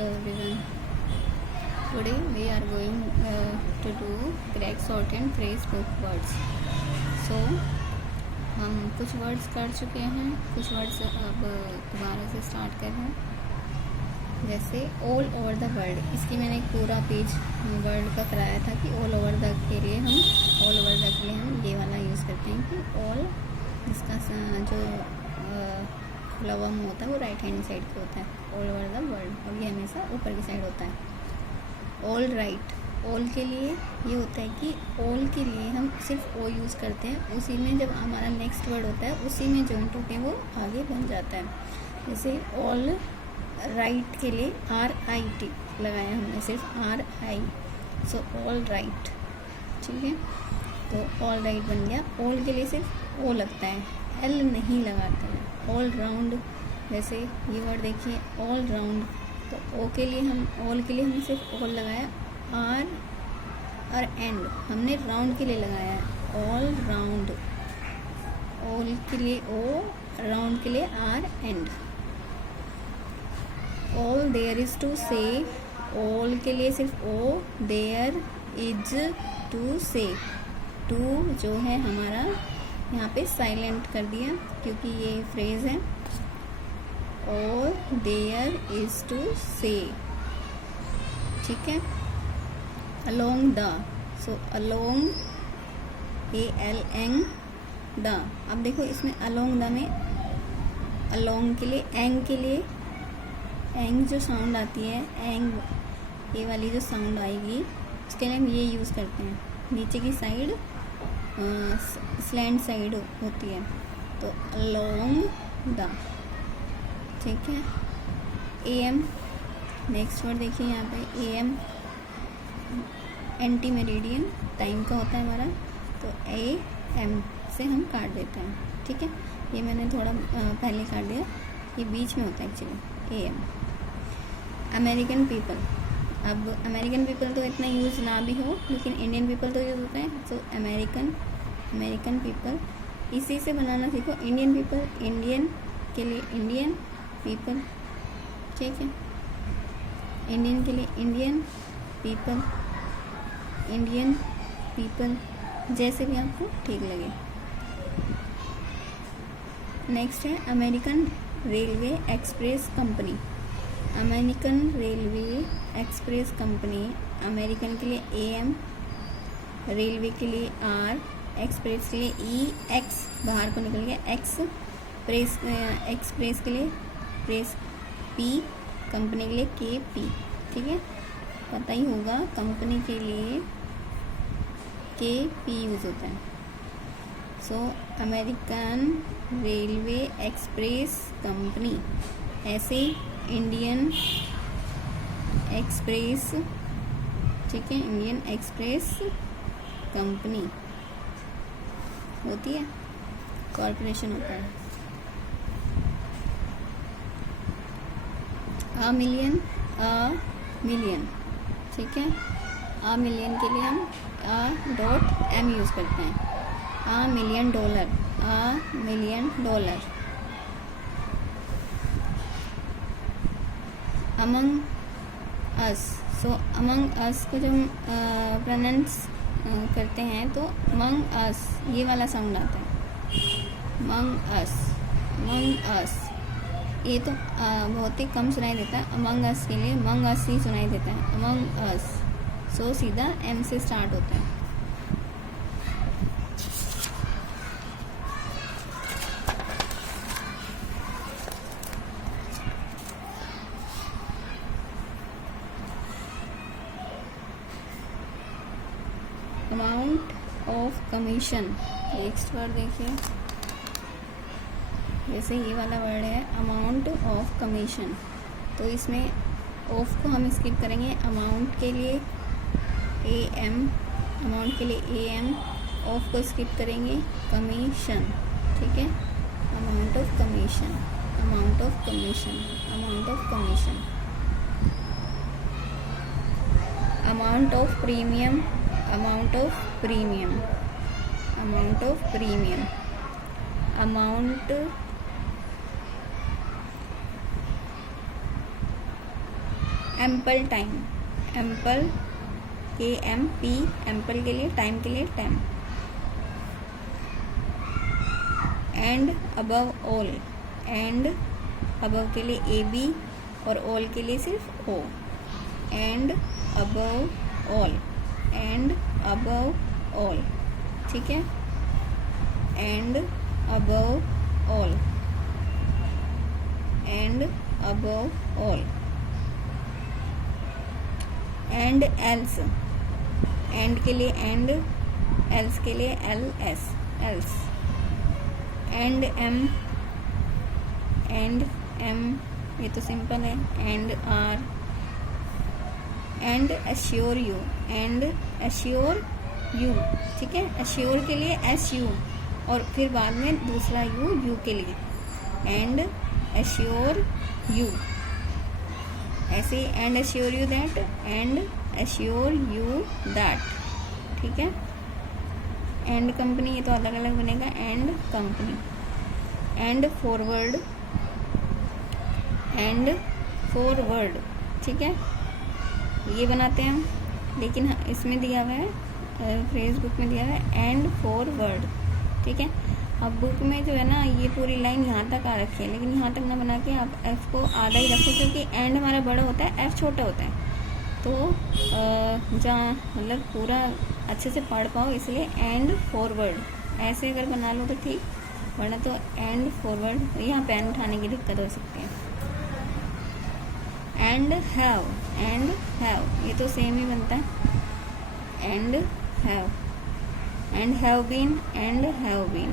Hello everyone. Today we are going to do crack short and phrase book words. So हम कुछ words कर चुके हैं, कुछ वर्ड्स अब दोबारा से स्टार्ट कर रहे हैं. जैसे ऑल ओवर द वर्ल्ड, इसकी मैंने एक पूरा पेज वर्ड का कराया था कि ऑल ओवर द के लिए हम ये वाला यूज़ करते हैं कि ऑल, जिसका जो खुला हुआ मुँह होता है वो राइट हैंड साइड पे होता है, ऑल ओवर द वर्ल्ड, और ये हमेशा ऊपर की साइड होता है. ऑल राइट, ऑल के लिए ये होता है कि ऑल के लिए हम सिर्फ ओ यूज़ करते हैं, उसी में जब हमारा नेक्स्ट वर्ड होता है उसी में जॉइंट होके वो आगे बन जाता है. जैसे ऑल राइट के लिए RIT लगाया हमने, सिर्फ RI, सो ऑल राइट. ठीक है, तो ऑल राइट बन गया. ऑल के लिए सिर्फ ओ लगता है, L नहीं लगाते हैं. ऑल राउंड, जैसे ये वर्ड देखिए ऑल राउंड, तो ओ के लिए हमने सिर्फ ऑल लगाया, R और एंड हमने राउंड के लिए लगाया है, ऑल राउंड. ऑल के लिए ओ, राउंड के लिए R and. All there is to say, all के लिए सिर्फ O, there is to say. To जो है हमारा यहाँ पे साइलेंट कर दिया क्योंकि ये फ्रेज है. ऑल देयर इज टू से. ठीक है. Along the, so along ALNG the. अब देखो इसमें अलोंग द में अलोंग के लिए, एंग के लिए, एंग जो साउंड आती है, एंग ये वाली जो साउंड आएगी उसके लिए हम ये यूज़ करते हैं. नीचे की साइड स्लैंड साइड होती है, तो अलोंग द. ठीक है. AM, नेक्स्ट वर्ड देखिए यहाँ पे AM एंटी मेरिडियन टाइम का होता है हमारा, तो AM से हम काट देते हैं. ठीक है, ये मैंने थोड़ा पहले काट दिया, ये बीच में होता है एक्चुअली AM. अमेरिकन पीपल, अब अमेरिकन पीपल तो इतना यूज़ ना भी हो लेकिन इंडियन पीपल तो यूज़ होता है, सो अमेरिकन पीपल. इसी से बनाना सीखो. इंडियन पीपल, इंडियन के लिए इंडियन पीपल. ठीक है, इंडियन के लिए इंडियन पीपल, इंडियन पीपल, जैसे भी आपको ठीक लगे. नेक्स्ट है American railway express company. American railway express company, American के लिए AM, रेलवे के लिए R, एक्सप्रेस के लिए EX, बाहर को निकल गया X, प्रेस एक्सप्रेस के लिए प्रेस P, कंपनी के लिए KP. ठीक है, पता ही होगा कंपनी के लिए KP यूज़ होता है. सो अमेरिकन रेलवे एक्सप्रेस कंपनी. ऐसे इंडियन एक्सप्रेस. ठीक है, इंडियन एक्सप्रेस कंपनी होती है, कॉर्पोरेशन होता है. अ मिलियन, ठीक है. अ मिलियन के लिए हम $M यूज़ करते हैं. $1 मिलियन, $1 मिलियन. अमंग अस, सो अमंग अस को जब हम प्रोनाउंस करते हैं तो अमंग अस ये वाला साउंड आता है, अमंग अस. ये तो बहुत ही कम सुनाई देता है. अमंग अस के लिए अमंग अस ही सुनाई देता है, अमंग अस. सो सीधा M से स्टार्ट होता है. Amount of commission, next word देखिए. जैसे ये वाला वर्ड है अमाउंट ऑफ कमीशन, तो इसमें ऑफ को हम स्किप करेंगे. अमाउंट के लिए AM, अमाउंट के लिए AM, ऑफ को स्किप करेंगे. कमीशन. ठीक है, amount of commission, amount of commission, amount of commission. Amount of premium, amount of premium, amount of premium. Amount ample time, ample AMP, ample के लिए टाइम के लिए time. And above all, and above के लिए AB और all के लिए सिर्फ O। And above all, and above all, ठीक है। And above all, and above all. And else, and के लिए एंड, एल्स के लिए LS, एल्स। एंड M, ये तो सिंपल है। And R, and assure you, and assure you, ठीक है। एश्योर के लिए SU और फिर बाद में दूसरा यू के लिए। एंड एश्योर यू, ऐसे and assure you that, and assure you that, ठीक है। एंड कंपनी, ये तो अलग अलग बनेगा। And company. And forward, and forward, ठीक है। ये बनाते हैं हम, लेकिन इसमें दिया हुआ है, फ्रेज बुक में दिया हुआ है एंड फॉरवर्ड, ठीक है। अब बुक में जो है ना, ये पूरी लाइन यहाँ तक आ रखी है, लेकिन यहाँ तक ना बना के आप F को आधा ही रखो, क्योंकि एंड हमारा बड़ा होता है, F छोटा होता है। तो जहाँ मतलब पूरा अच्छे से पढ़ पाओ, इसलिए एंड फॉरवर्ड ऐसे अगर बना लो तो ठीक, वरना तो एंड फॉरवर्ड यहाँ पेन उठाने की दिक्कत हो सकती है। एंड हैव, एंड हैव, ये तो सेम ही बनता है। And have, and have been, and have been,